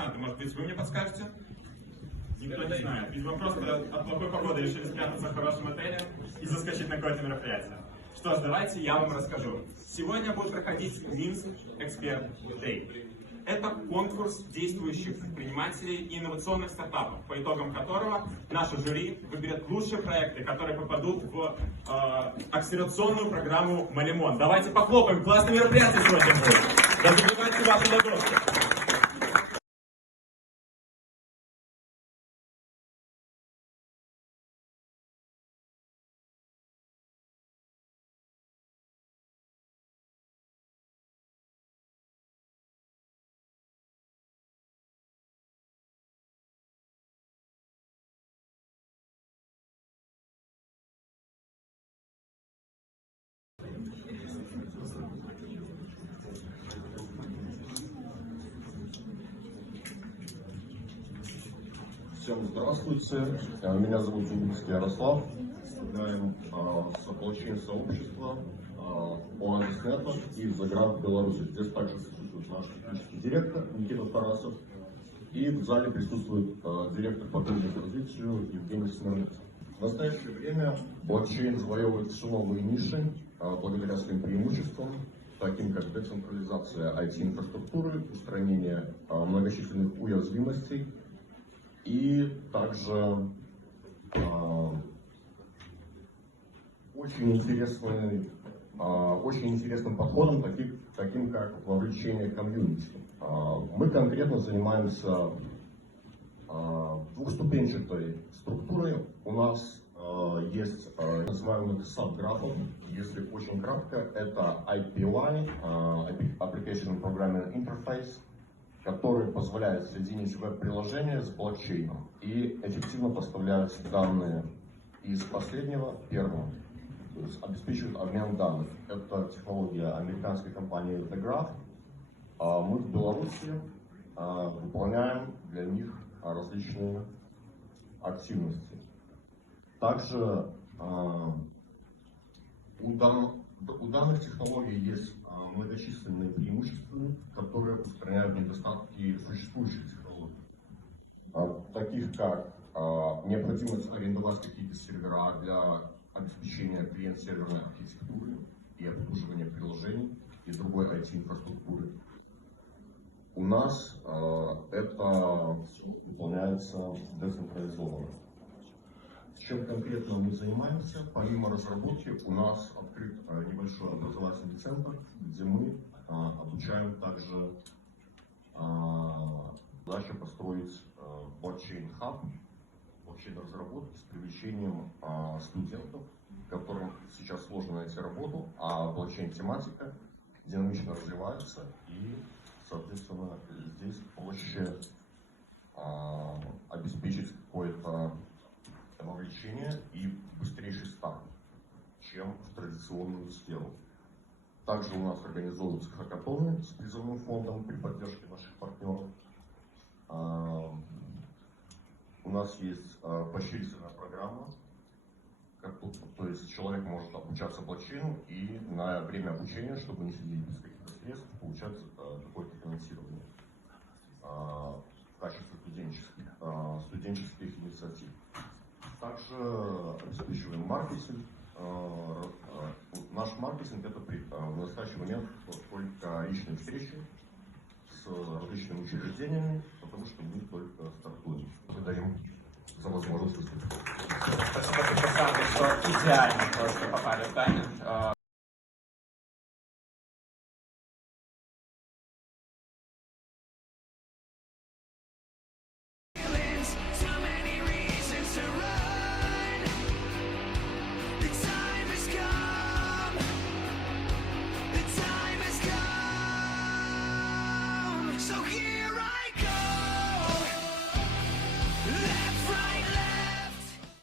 экскурсанты, может быть, вы мне подскажете? Никто не знает. Ведь вы просто от плохой погоды решили спрятаться в хорошем отеле и заскочить на какое-то мероприятие. Что ж, давайте я вам расскажу. Сегодня будет проходить Минск Эксперт Day. Это конкурс действующих предпринимателей и инновационных стартапов, по итогам которого наше жюри выберет лучшие проекты, которые попадут в акселерационную программу Малимон. Давайте похлопаем, классное мероприятие сегодня будет. Разогревайте ваши ладошки. Всем здравствуйте, меня зовут Зубинский Ярослав, представляем блокчейн-сообщество Oasis Network и The Grant Беларуси. Здесь также присутствует наш технический директор Никита Тарасов, и в зале присутствует директор по бизнес-развитию Евгений Смирнов. В настоящее время блокчейн завоевывает все новые ниши благодаря своим преимуществам, таким как децентрализация IT-инфраструктуры, устранение многочисленных уязвимостей, и также очень интересным подходом, таким как вовлечение комьюнити. Мы конкретно занимаемся двухступенчатой структурой. У нас есть называемых сабграфов. Если очень кратко, это API, Application Programming Interface, который позволяет соединить веб-приложение с блокчейном и эффективно поставлять данные из последнего в первого, то есть обеспечивает обмен данных. Это технология американской компании The Graph. Мы в Беларуси выполняем для них различные активности. Также у данных технологий есть многочисленные преимущества, которые устраняют недостатки существующих технологий, таких как необходимость арендовать какие-то сервера для обеспечения клиент-серверной архитектуры и обслуживания приложений и другой IT-инфраструктуры. У нас это выполняется децентрализованно. Чем конкретно мы занимаемся? Помимо разработки, у нас открыт небольшой образовательный центр, где мы обучаем также задачу построить блокчейн-хаб, блокчейн-разработки с привлечением студентов, которым сейчас сложно найти работу, а блокчейн-тематика динамично развивается, и, соответственно, здесь проще обеспечить какое-то вовлечение и быстрейший старт, чем в традиционную сферу. Также у нас организовываются хакатоны с призовным фондом при поддержке наших партнеров. У нас есть поощрительная программа, то есть человек может обучаться блокчейну и на время обучения, чтобы не сидеть без каких-то средств, получать какое-то финансирование в качестве студенческих инициатив. Также обеспечиваем маркетинг. Наш маркетинг — это в настоящий момент только личные встречи с различными учреждениями, потому что мы только стартуем. Благодарим за возможность выступить. Спасибо, что идеально просто попали в тайминг.